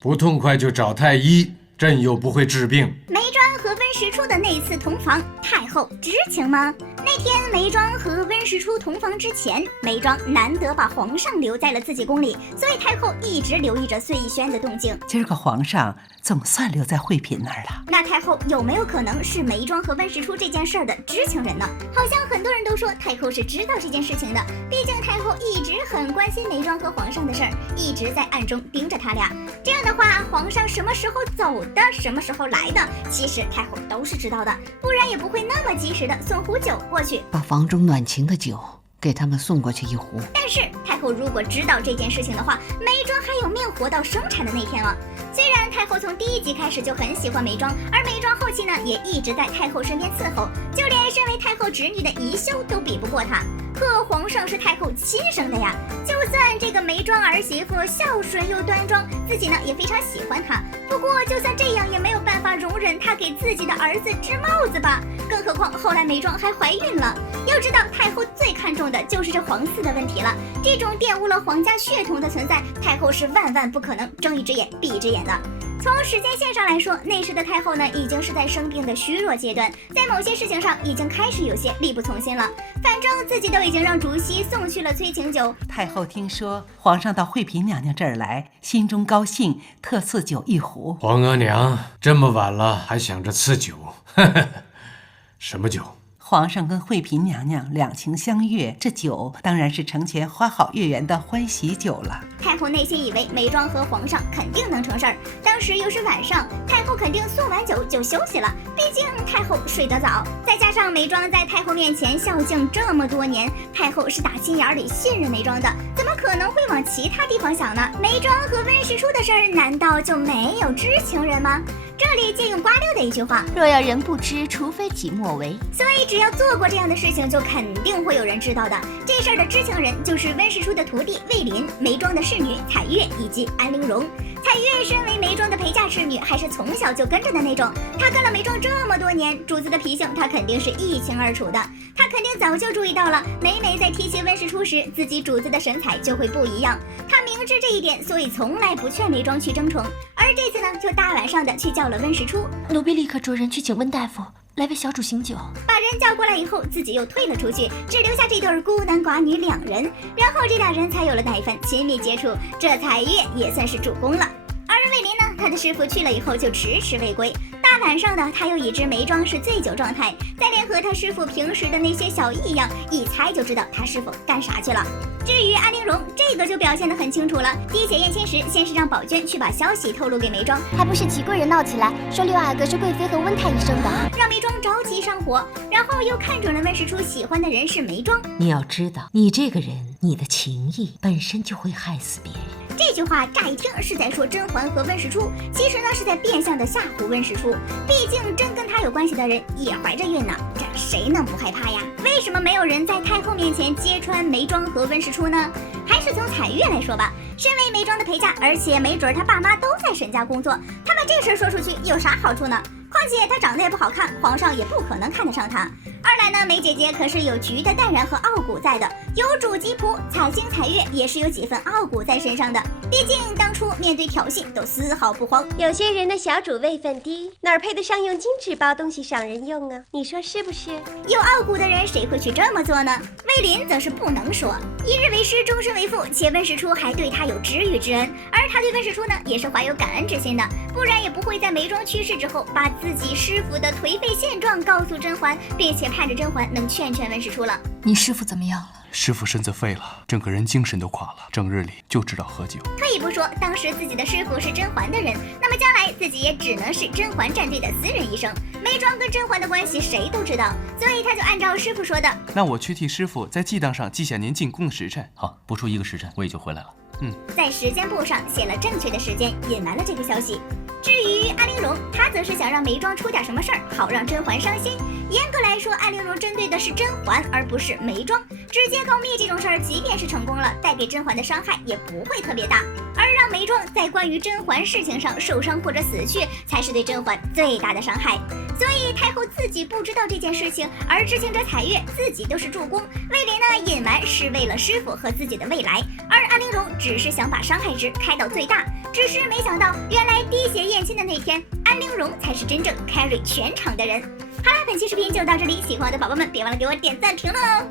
不痛快就找太医，朕又不会治病。眉庄和温实初的那次同房，太后知情吗？那天眉庄和温实初同房之前，眉庄难得把皇上留在了自己宫里，所以太后一直留意着碎义轩的动静。今儿个皇上总算留在惠嫔那儿了。那太后有没有可能是眉庄和温实初这件事儿的知情人呢？好像很多人都说太后是知道这件事情的，毕竟太后一直很关心眉庄和皇上的事儿，一直在暗中盯着他俩。这样的话，皇上什么时候走的，什么时候来的，其实太后都是知道的，不然也不会那么及时的送壶酒过去，把房中暖情的酒给他们送过去一壶。但是太后如果知道这件事情的话，眉庄还有命活到生产的那天吗？虽然太后从第一集开始就很喜欢眉庄，而眉庄后期呢也一直在太后身边伺候，就连身为太后侄女的宜修都比不过她。可皇上是太后亲生的呀，就算这个眉庄儿媳妇孝顺又端庄，自己呢也非常喜欢她。不过就算这样，也没有办法容忍她给自己的儿子织帽子吧？更何况后来眉庄还怀孕了。要知道，太后最看重的就是这皇嗣的问题了。这种玷污了皇家血统的存在，太后是万万不可能睁一只眼闭一只眼的。从时间线上来说，那时的太后呢，已经是在生病的虚弱阶段，在某些事情上已经开始有些力不从心了。反正自己都已经让竹溪送去了催情酒。太后听说皇上到惠嫔娘娘这儿来，心中高兴，特赐酒一壶。皇额娘这么晚了还想着赐酒，什么酒？皇上跟惠嫔娘娘两情相悦，这酒当然是成全花好月圆的欢喜酒了。太后内心以为眉庄和皇上肯定能成事儿，当时又是晚上，太后肯定送完酒就休息了，毕竟太后睡得早。再加上眉庄在太后面前孝敬这么多年，太后是打心眼里信任眉庄的，怎么可能会往其他地方想呢？眉庄和温实初的事儿，难道就没有知情人吗？这里借用瓜六的一句话，若要人不知，除非己莫为。所以只要做过这样的事情，就肯定会有人知道的。这事儿的知情人就是温实初的徒弟魏林、眉庄的侍女彩月以及安陵容。彩月身为眉庄的陪嫁侍女，还是从小就跟着的那种。她跟了眉庄这么多年，主子的脾性她肯定是一清二楚的。她肯定早就注意到了，每在提起温实初时，自己主子的神采就会不一样。她明知这一点，所以从来不劝眉庄去争宠。而这次呢，就大晚上的去叫了温实初。奴婢立刻着人去请温大夫来为小主醒酒。把人叫过来以后，自己又退了出去，只留下这对孤男寡女两人。然后这俩人才有了那一份亲密接触，这彩月也算是主攻了。而魏林呢，他的师傅去了以后就迟迟未归。大晚上的，他又已知眉庄是醉酒状态，再联合他师傅平时的那些小异样，一猜就知道他师傅干啥去了。至于安陵容，这个就表现得很清楚了。滴血验亲时，先是让宝娟去把消息透露给眉庄，还不是齐贵人闹起来，说六阿哥是贵妃和温太医生的，让眉庄着急上火，然后又看准了温实初喜欢的人是眉庄。你要知道，你这个人，你的情谊本身就会害死别人。这句话乍一听是在说甄嬛和温实初，其实呢是在变相的吓唬温实初。毕竟真跟他有关系的人也怀着孕呢，这谁能不害怕呀？为什么没有人在太后面前揭穿眉庄和温实初呢？还是从彩月来说吧，身为眉庄的陪嫁，而且没准他爸妈都在沈家工作，他把这事说出去有啥好处呢？况且她长得也不好看，皇上也不可能看得上她。二来呢，梅姐姐可是有菊的淡然和傲骨在的，有主吉仆，彩星彩月也是有几分傲骨在身上的。毕竟当初面对挑衅都丝毫不慌。有些人的小主位分低，哪儿配得上用金纸包东西赏人用啊？你说是不是？有傲骨的人谁会去这么做呢？魏林则是不能说，一日为师，终身为父，且温实初还对他有知遇之恩，而他对温实初呢也是怀有感恩之心的，不然也不会在眉庄去世之后把自己师傅的颓废现状告诉甄嬛，并且盼着甄嬛能劝温实初了。你师傅怎么样了？师傅身子废了，整个人精神都垮了，正日里就知道喝酒。退一步说，当时自己的师傅是甄嬛的人，那么将来自己也只能是甄嬛战队的私人医生。眉庄跟甄嬛的关系谁都知道，所以他就按照师傅说的，那我去替师傅在祭当上记下您进宫的时辰。好，不出1个时辰我也就回来了。在时间簿上写了正确的时间，隐瞒了这个消息。至于安陵容，她则是想让眉庄出点什么事儿，好让甄嬛伤心。严格来说，安陵容针对的是甄嬛，而不是眉庄。直接告密这种事儿，即便是成功了，带给甄嬛的伤害也不会特别大。而让眉庄在关于甄嬛事情上受伤或者死去，才是对甄嬛最大的伤害。所以太后自己不知道这件事情，而知情者彩月自己都是助攻。魏林呢，隐瞒是为了师傅和自己的未来，而安陵容只是想把伤害值开到最大。只是没想到，原来滴血验亲的那天，安陵容才是真正 carry 全场的人。好啦，本期视频就到这里，喜欢我的宝宝们别忘了给我点赞评论哦。